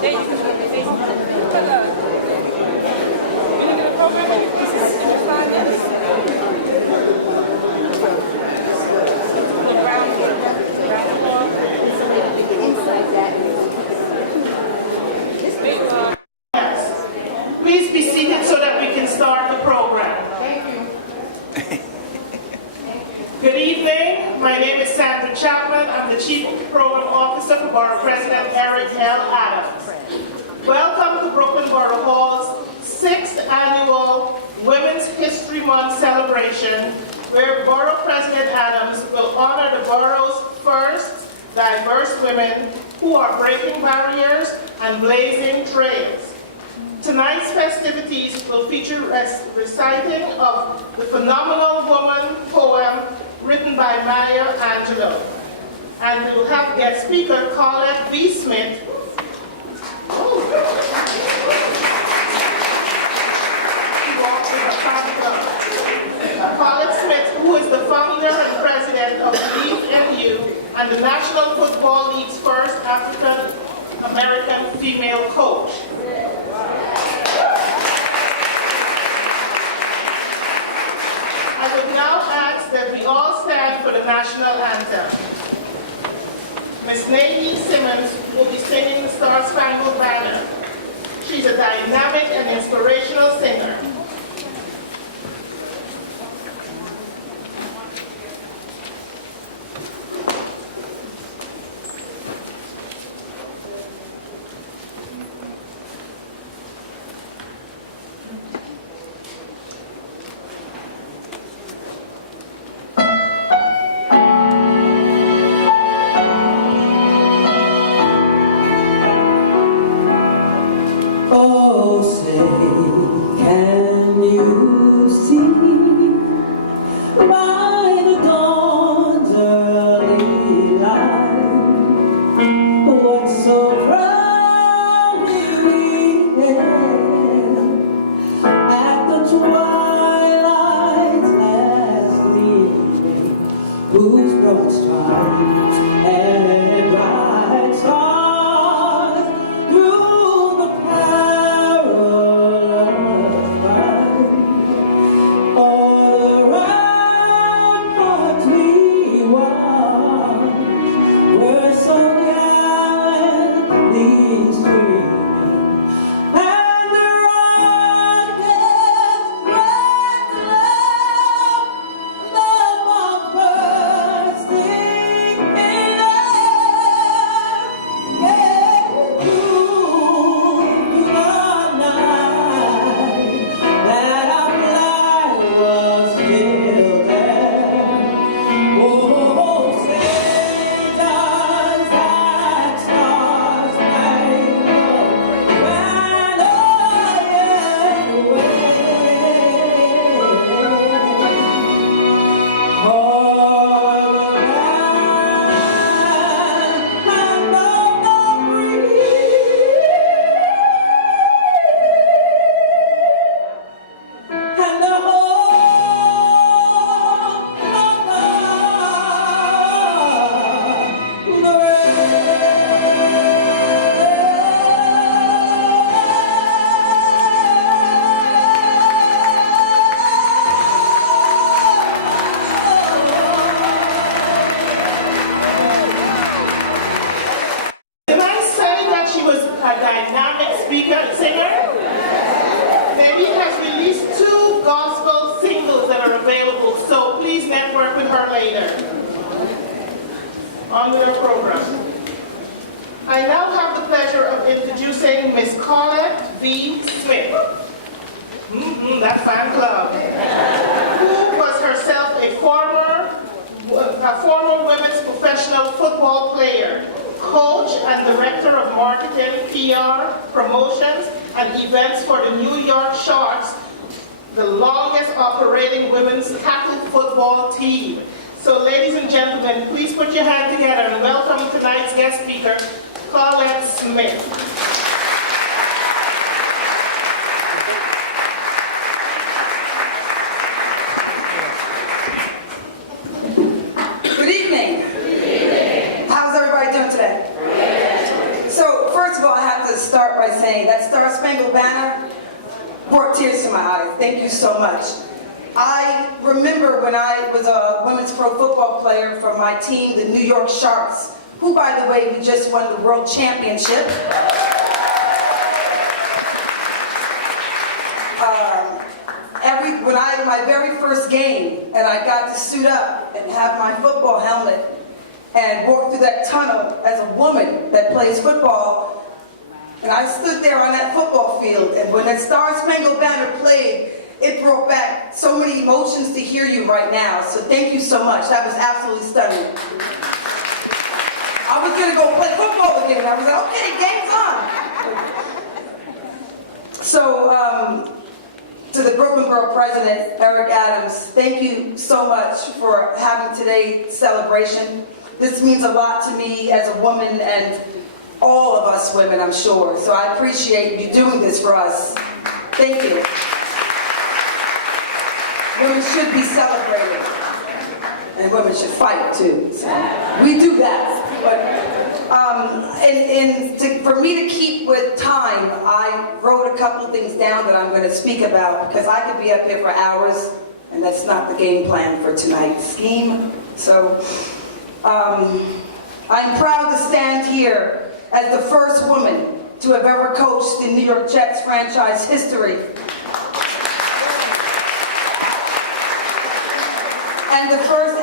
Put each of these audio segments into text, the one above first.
Please be seated so that we can start the program. Good evening. My name is Sandra Chapman. I'm the Chief Program Officer for Borough President Eric L. Adams. Welcome to Brooklyn Borough Hall's 6th Annual Women's History Month celebration, where Borough President Adams will honor the borough's first diverse women who are breaking barriers and blazing trails. Tonight's festivities will feature reciting of the Phenomenal Woman poem written by Maya Angelou. And we will have guest speaker Colette V. Smith. Colette Smith, who is the founder and president of Believe in You and the National Football League's first African-American female coach. I would now ask that we all stand for the national anthem. Ms. Nadine Simmons will be singing the Star Spangled Banner. She's a dynamic and inspirational singer. Oh, say, can you see by the dawn's early light what so proudly we hailed at the twilight's last gleaming, whose broad stripes and bright stars through the On with our program. I now have the pleasure of introducing Ms. Colette V. Smith. That fan club. Who was herself a former women's professional football player, coach and director of marketing, PR, promotions, and events for the New York Sharks, the longest operating women's tackle football team. So ladies and gentlemen, please put your hands together and welcome tonight's guest speaker, Colette Smith. Good evening. How's everybody doing today? So first of all, I have to start by saying that Star Spangled Banner brought tears to my eyes. Thank you so much. I remember when I was a women's pro football player from my team, the New York Sharks, who, by the way, we just won the world championship. My very first game, and I got to suit up and have my football helmet and walk through that tunnel as a woman that plays football. And I stood there on that football field, and when that Star Spangled Banner played, it brought back so many emotions to hear you right now. So thank you so much. That was absolutely stunning. I was going to go play football again. I was like, okay, game's on. So, to the Brooklyn Borough President, Eric Adams, thank you so much for having today's celebration. This means a lot to me as a woman and all of us women, I'm sure. So I appreciate you doing this for us. Thank you. Women should be celebrated. And women should fight too. So we do that. But, for me to keep with time, I wrote a couple things down that I'm going to speak about because I could be up here for hours, and that's not the game plan for tonight's scheme. So I'm proud to stand here as the first woman to have ever coached in New York Jets franchise history. And the first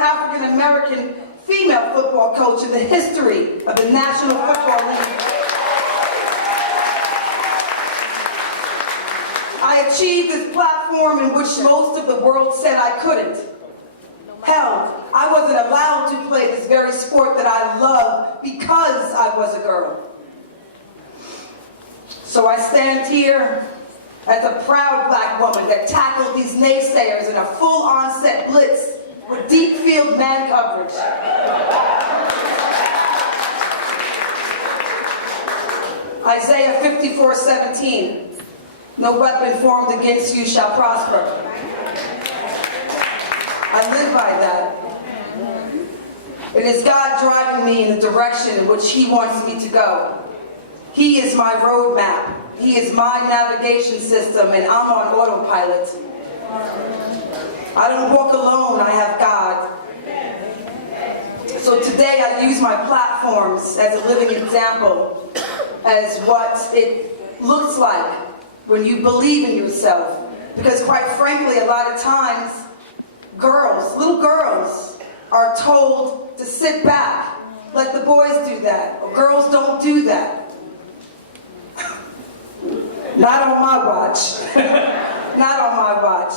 African American female football coach in the history of the National Football League. I achieved this platform in which most of the world said I couldn't. Hell, I wasn't allowed to play this very sport that I love because I was a girl. So I stand here as a proud black woman that tackled these naysayers in a full onset blitz with deep field man coverage. Isaiah 54:17. No weapon formed against you shall prosper. I live by that. It is God driving me in the direction in which He wants me to go. He is my roadmap. He is my navigation system, and I'm on autopilot. I don't walk alone, I have God. So today I use my platforms as a living example as what it looks like when you believe in yourself. Because quite frankly, a lot of times, girls, little girls, are told to sit back. Let the boys do that. Or girls don't do that. Not on my watch. Not on my watch.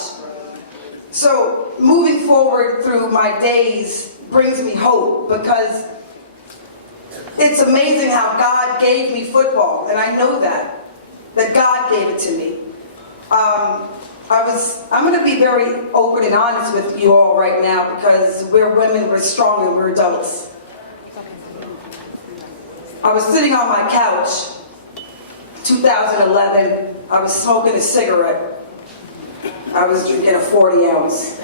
So moving forward through my days brings me hope because it's amazing how God gave me football, and I know that God gave it to me. I'm going to be very open and honest with you all right now because we're women, we're strong, and we're adults. I was sitting on my couch, 2011, I was smoking a cigarette. I was drinking a 40 ounce.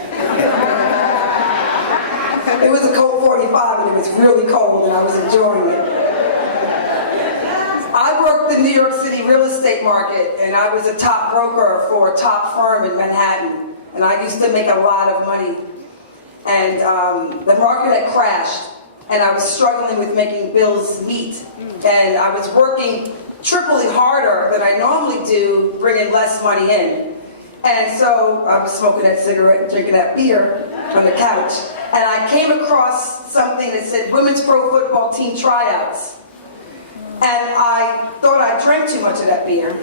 It was a cold 45 and it was really cold and I was enjoying it. I worked the New York City real estate market and I was a top broker for a top firm in Manhattan. And I used to make a lot of money. And the market had crashed and I was struggling with making bills meet. And I was working triply harder than I normally do, bringing less money in. And so I was smoking that cigarette, drinking that beer on the couch, and I came across something that said Women's Pro Football Team Tryouts. And I thought I drank too much of that beer.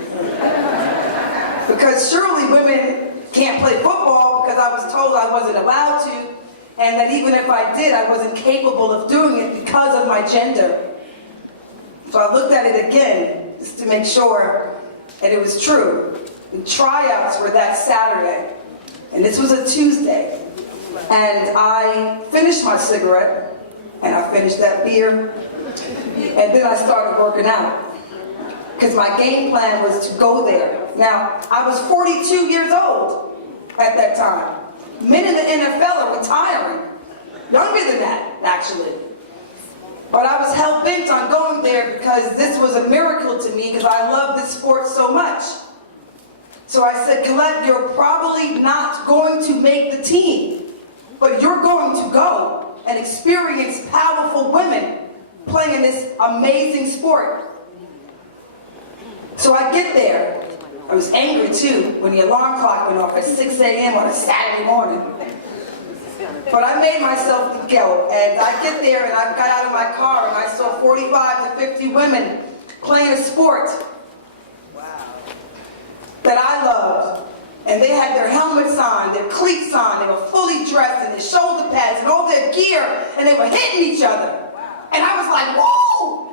Because surely women can't play football because I was told I wasn't allowed to, and that even if I did, I wasn't capable of doing it because of my gender. So I looked at it again, just to make sure, and it was true. And tryouts were that Saturday, and this was a Tuesday. And I finished my cigarette, and I finished that beer, and then I started working out. Because my game plan was to go there. Now, I was 42 years old at that time. Men in the NFL are retiring. Younger than that, actually. But I was hell-bent on going there because this was a miracle to me because I love this sport so much. So I said, Colette, you're probably not going to make the team, but you're going to go and experience powerful women playing this amazing sport. So I get there. I was angry too when the alarm clock went off at 6 a.m. on a Saturday morning. But I made myself go, and I get there and I got out of my car and I saw 45 to 50 women playing a sport that I loved. And they had their helmets on, their cleats on, they were fully dressed in their shoulder pads and all their gear, and they were hitting each other. And I was like, whoa!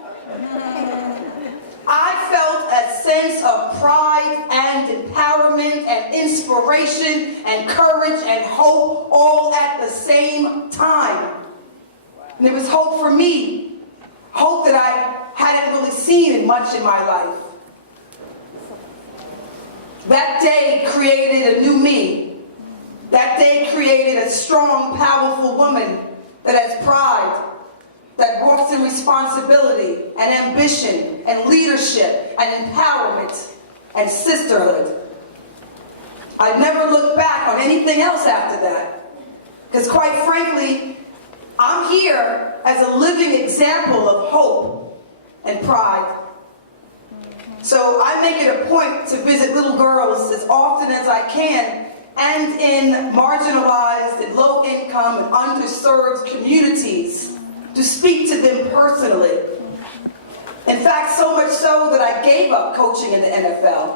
I felt a sense of pride and empowerment and inspiration and courage and hope all at the same time. And it was hope for me, hope that I hadn't really seen much in my life. That day created a new me. That day created a strong, powerful woman that has pride, that walks in responsibility and ambition and leadership and empowerment and sisterhood. I never looked back on anything else after that. Because quite frankly, I'm here as a living example of hope and pride. So I make it a point to visit little girls as often as I can, and in marginalized and low-income and underserved communities, to speak to them personally. In fact, so much so that I gave up coaching in the NFL.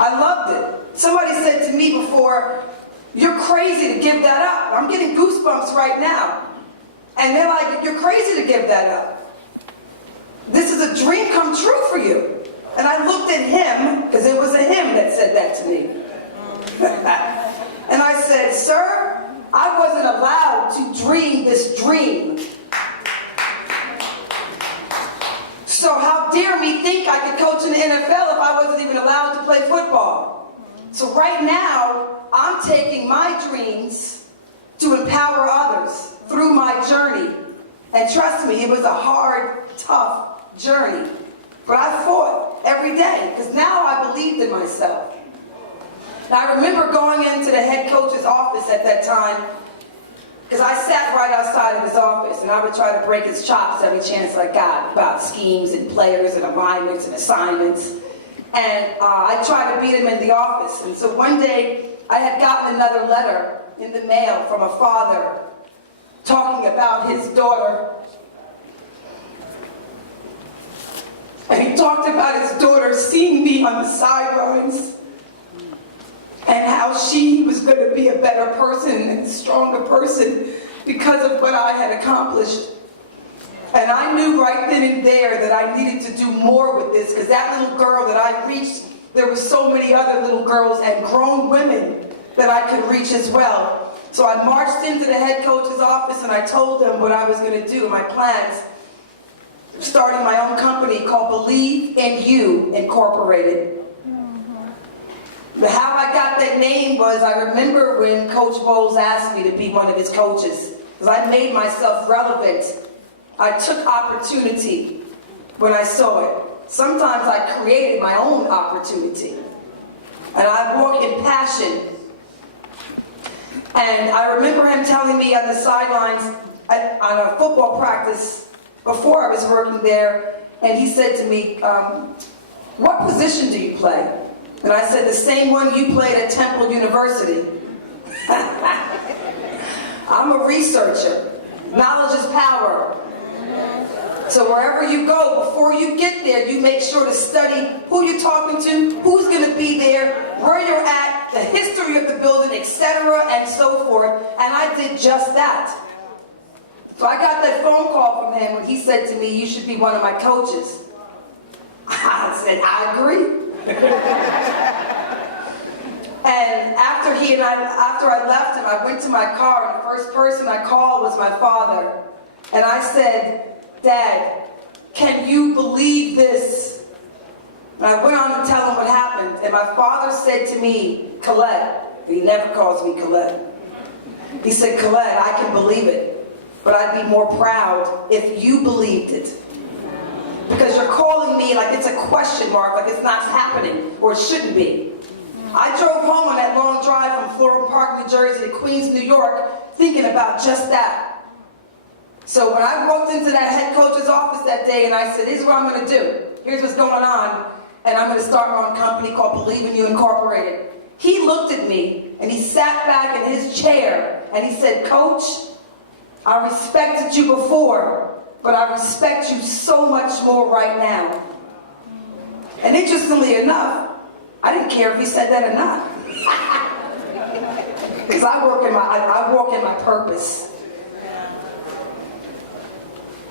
I loved it. Somebody said to me before, "You're crazy to give that up." I'm getting goosebumps right now. And they're like, "You're crazy to give that up. This is a dream come true for you." And I looked at him, because it was a him that said that to me. And I said, "Sir, I wasn't allowed to dream this dream. So how dare me think I could coach in the NFL if I wasn't even allowed to play football?" So right now, I'm taking my dreams to empower others through my journey. And trust me, it was a hard, tough journey. But I fought every day, because now I believed in myself. Now, I remember going into the head coach's office at that time, because I sat right outside of his office, and I would try to break his chops every chance I got about schemes and players and alignments and assignments. And I tried to beat him in the office. And so one day, I had gotten another letter in the mail from a father talking about his daughter. And he talked about his daughter seeing me on the sidelines and how she was going to be a better person and a stronger person because of what I had accomplished. And I knew right then and there that I needed to do more with this, because that little girl that I reached, there were so many other little girls and grown women that I could reach as well. So I marched into the head coach's office and I told them what I was going to do, my plans. Starting my own company called Believe in You Incorporated. But how I got that name was, I remember when Coach Bowles asked me to be one of his coaches, because I made myself relevant. I took opportunity when I saw it. Sometimes I created my own opportunity. And I walk in passion. And I remember him telling me on the sidelines on a football practice before I was working there, and he said to me, "What position do you play?" And I said, "The same one you played at Temple University." I'm a researcher. Knowledge is power. So wherever you go, before you get there, you make sure to study who you're talking to, who's going to be there, where you're at, the history of the building, etc., and so forth. And I did just that. So I got that phone call from him when he said to me, "You should be one of my coaches." I said, "I agree." And after I left him, I went to my car, and the first person I called was my father. And I said, "Dad, can you believe this?" And I went on to tell him what happened. And my father said to me, "Colette," he never calls me Colette. He said, "Colette, I can believe it, but I'd be more proud if you believed it." me like it's a question mark, like it's not happening, or it shouldn't be. I drove home on that long drive from Floral Park, New Jersey to Queens, New York, thinking about just that. So when I walked into that head coach's office that day and I said, here's what I'm going to do. Here's what's going on. And I'm going to start my own company called Believe in You Incorporated. He looked at me and he sat back in his chair and he said, Coach, I respected you before, but I respect you so much more right now. And interestingly enough, I didn't care if he said that or not. Because I walk in my purpose.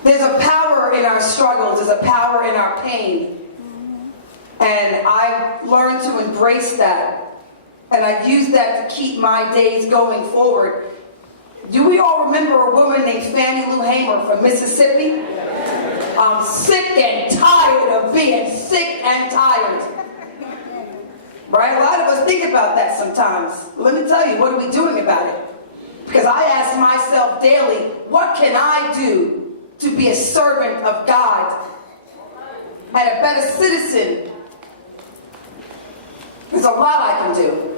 There's a power in our struggles, there's a power in our pain. And I've learned to embrace that. And I've used that to keep my days going forward. Do we all remember a woman named Fannie Lou Hamer from Mississippi? I'm sick and tired of being sick and tired. Right? A lot of us think about that sometimes. Let me tell you, what are we doing about it? Because I ask myself daily, what can I do to be a servant of God and a better citizen? There's a lot I can do.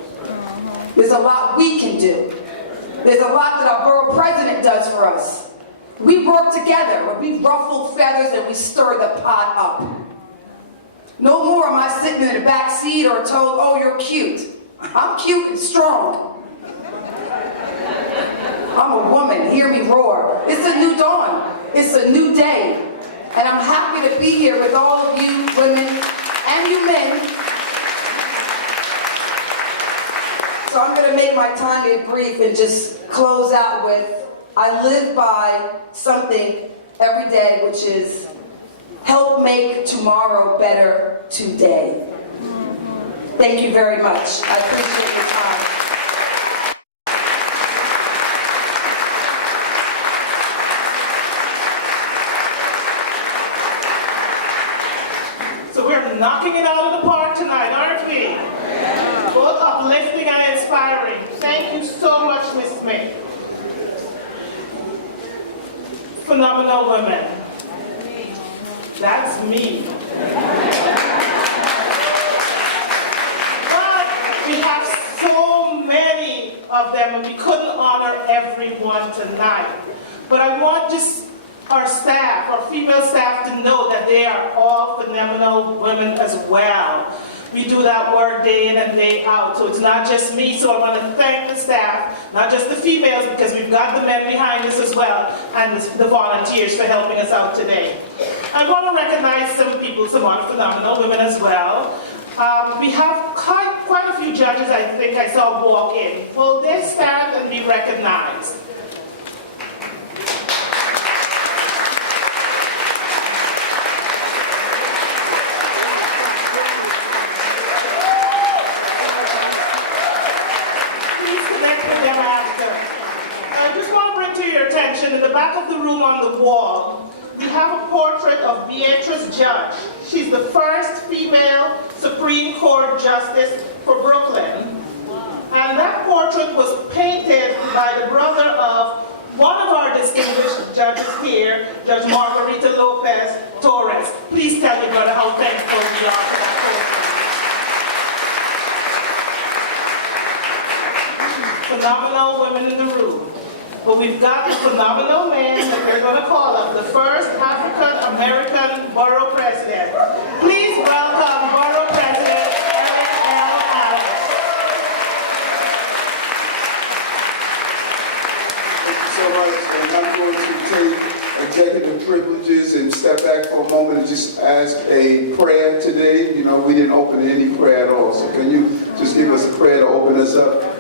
There's a lot we can do. There's a lot that our borough president does for us. We work together, or we ruffle feathers and we stir the pot up. No more am I sitting in the back seat or told, oh, you're cute. I'm cute and strong. I'm a woman, hear me roar. It's a new dawn. It's a new day. And I'm happy to be here with all of you women and you men. So I'm going to make my time brief and just close out with, I live by something every day, which is help make tomorrow better today. Thank you very much. I appreciate your time. So we're knocking it out of the park tonight, aren't we? Both uplifting and inspiring. Thank you so much, Mrs. May. Phenomenal women. That's me. But we have so many of them and we couldn't honor everyone tonight. But I want just our staff, our female staff, to know that they are all phenomenal women as well. We do that work day in and day out, so it's not just me. So I want to thank the staff, not just the females, because we've got the men behind us as well, and the volunteers for helping us out today. I want to recognize some people, some other phenomenal women as well. We have quite a few judges I think I saw walk in. Will they stand and be recognized? In the back of the room on the wall, we have a portrait of Beatrice Judge. She's the first female Supreme Court Justice for Brooklyn. And that portrait was painted by the brother of one of our distinguished judges here, Judge Margarita Lopez Torres. Please tell your brother how thankful we are for that portrait. Phenomenal women in the room. But we've got the phenomenal man that we're going to call up, the first African-American borough president. Please welcome Borough President Eric L. Adams. Thank you so much. And I'm going to take executive privileges and step back for a moment and just ask a prayer today. You know, we didn't open any prayer at all, so can you just give us a prayer to open us up?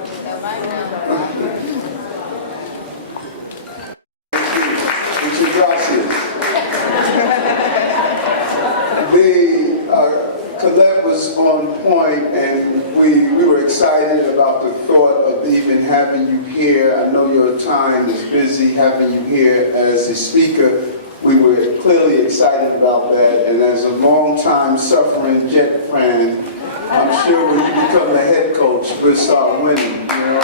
Colette was on point, and we were excited about the thought of even having you here. I know your time is busy having you here as a speaker. We were clearly excited about that, and as a long-time suffering Jet fan, I'm sure when you become the head coach, we'll start winning, you know?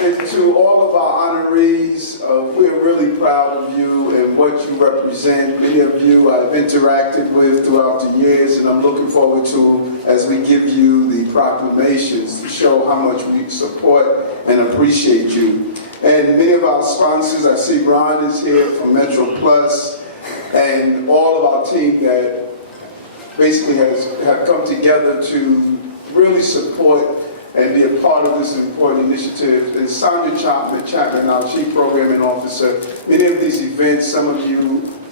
And to all of our honorees, we're really proud of you, and what you represent. Many of you I've interacted with throughout the years, and I'm looking forward to, as we give you the proclamations, to show how much we support and appreciate you. And many of our sponsors, I see Ron is here from Metro Plus, and all of our team that basically have come together to really support and be a part of this important initiative. And Sandra Chapman, our Chief Programming Officer. Many of these events, some of you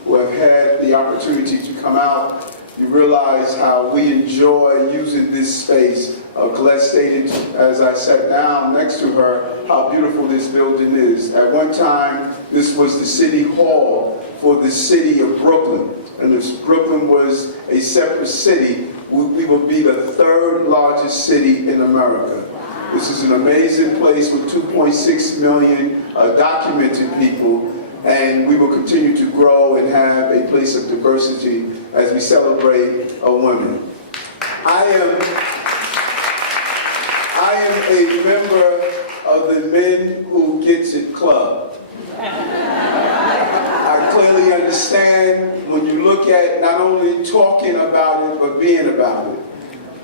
who have had the opportunity to come out, you realize how we enjoy using this space. Colette stated, as I sat down next to her, how beautiful this building is. At one time, this was the city hall for the city of Brooklyn. And if Brooklyn was a separate city, we will be the third largest city in America. This is an amazing place with 2.6 million documented people, and we will continue to grow and have a place of diversity as we celebrate women. I am a member of the Men Who Gets It Club. I clearly understand when you look at not only talking about it, but being about it.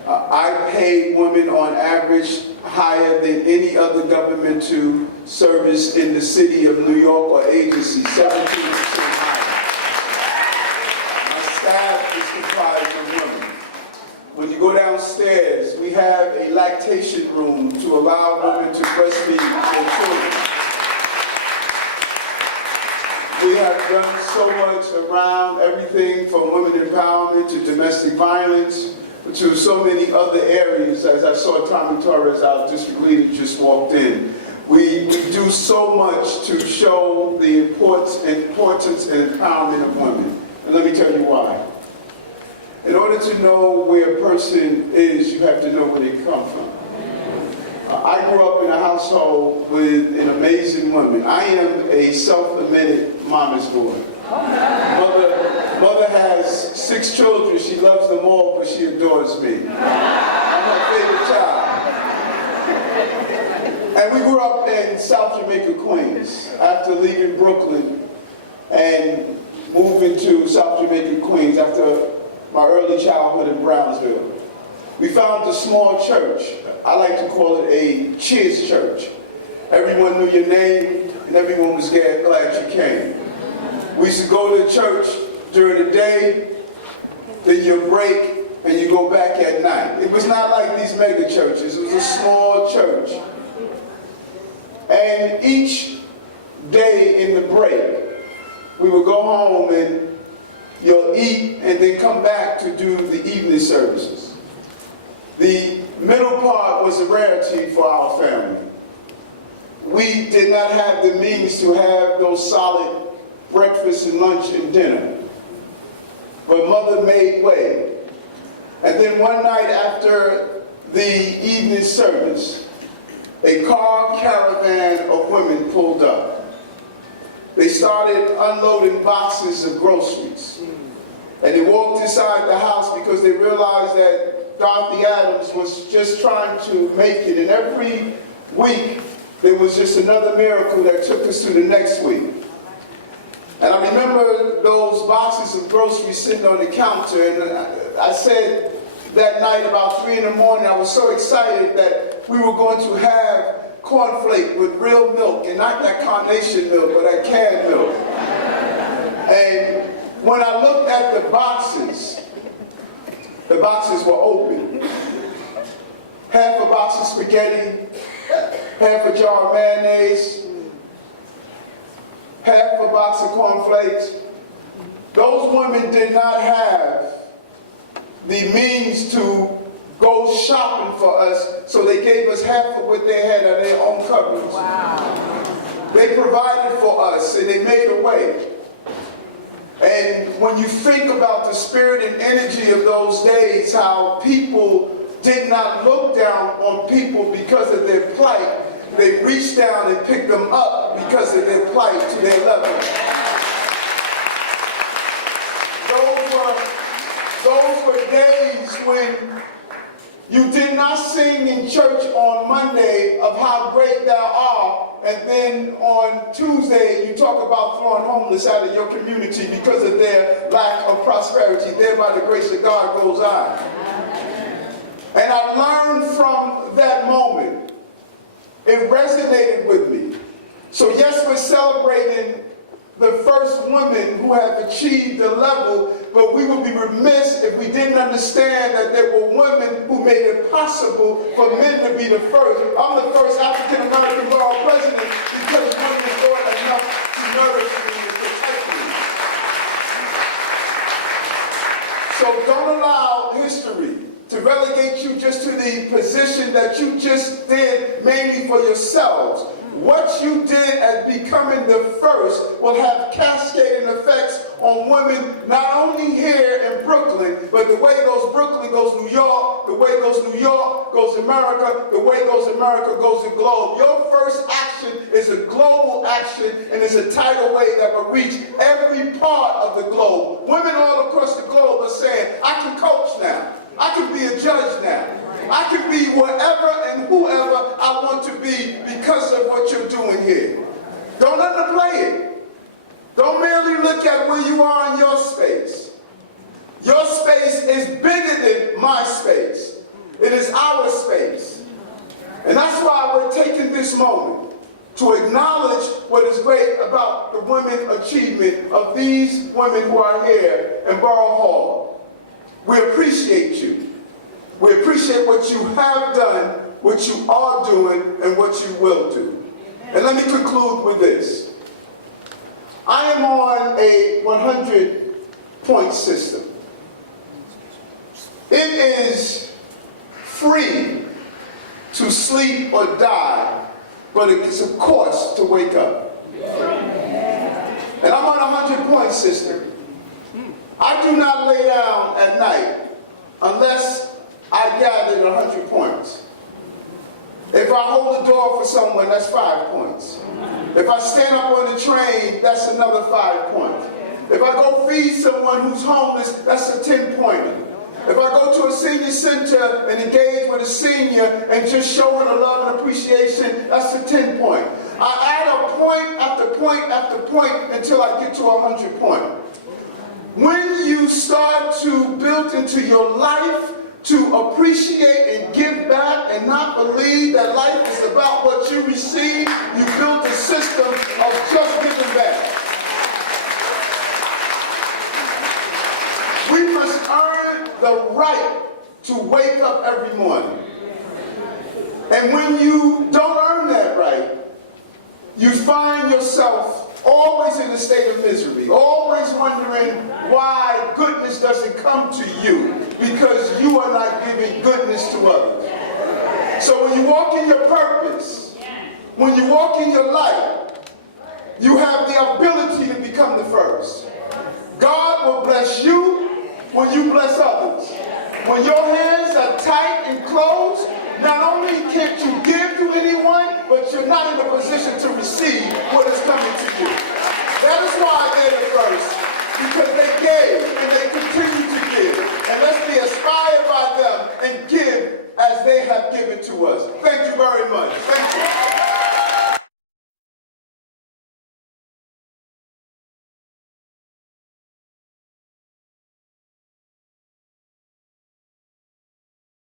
I pay women on average higher than any other governmental service in the city of New York or agency, 17% higher. My staff is comprised of women. When you go downstairs, we have a lactation room to allow women to breastfeed their children. We have done so much around everything from women empowerment to domestic violence to so many other areas. As I saw Tommy Torres, our district leader, just walked in. We do so much to show the importance and empowerment of women. And let me tell you why. In order to know where a person is, you have to know where they come from. I grew up in a household with an amazing woman. I am a self-admitted mama's boy. Mother has 6 children. She loves them all, but she adores me. I'm her favorite child. And we grew up in South Jamaica, Queens. After leaving Brooklyn and moving to South Jamaica, Queens, after my early childhood in Brownsville, we found a small church. I like to call it a cheers church. Everyone knew your name, and everyone was glad you came. We used to go to church during the day, then you break, and you go back at night. It was not like these mega churches. It was a small church. And each day in the break, we would go home and you'll eat and then come back to do the evening services. The middle part was a rarity for our family. We did not have the means to have those solid breakfast and lunch and dinner. But Mother made way. And then one night after the evening service, a car caravan of women pulled up. They started unloading boxes of groceries. And they walked inside the house because they realized that Dorothy Adams was just trying to make it. And every week, there was just another miracle that took us to the next week. And I remember those boxes of groceries sitting on the counter, and I said that night about 3 in the morning, I was so excited that we were going to have cornflake with real milk, and not that carnation milk, but that canned milk. And when I looked at the boxes were open. Half a box of spaghetti, half a jar of mayonnaise, half a box of cornflakes. Those women did not have the means to go shopping for us, so they gave us half of what they had out of their own cupboards. Wow. They provided for us, and they made a way. And when you think about the spirit and energy of those days, how people did not look down on people because of their plight. They reached down and picked them up because of their plight to their level. Those were days when you did not sing in church on Monday of how great thou art, and then on Tuesday you talk about throwing homeless out of your community because of their lack of prosperity. There, by the grace of God, goes I. And I learned from that moment. It resonated with me. So yes, we're celebrating the first women who have achieved the level, but we would be remiss if we didn't understand that there were women who made it possible for men to be the first. I'm the first African American borough president because women thought enough to nourish me and protect me. So don't allow history to relegate you just to the position that you just did mainly for yourselves. What you did as becoming the first will have cascading effects on women, not only here in Brooklyn, but the way goes Brooklyn goes New York, the way goes New York goes America, the way goes America goes the globe. Your first action is a global action, and it's a tidal wave that will reach every part of the globe. Women all across the globe are saying, I can coach now. I can be a judge now. I can be whatever and whoever I want to be because of what you're doing here. Don't underplay it. Don't merely look at where you are in your space. Your space is bigger than my space. It is our space. And that's why we're taking this moment to acknowledge what is great about the women achievement of these women who are here in Borough Hall. We appreciate you. We appreciate what you have done, what you are doing, and what you will do. And let me conclude with this. I am on a 100-point system. It is free to sleep or die, but it's a cost to wake up. And I'm on a 100-point system. I do not lay down at night unless I gathered 100 points. If I hold the door for someone, that's 5 points. If I stand up on the train, that's another 5 points. If I go feed someone who's homeless, that's a 10-pointer. If I go to a senior center and engage with a senior and just show her the love and appreciation, that's a 10-point. I add a point after point after point until I get to 100 points. When you start to build into your life to appreciate and give back and not believe that life is about what you receive, you build a system of just giving back. We must earn the right to wake up every morning. And when you don't earn that right, you find yourself always in a state of misery, always wondering why goodness doesn't come to you, because you are not giving goodness to others. So when you walk in your purpose, when you walk in your light, you have the ability to become the first. God will bless you when you bless others. When your hands are tight and closed, not only can't you give to anyone, but you're not in a position to receive what is coming to you. That is why they're the first, because they gave and they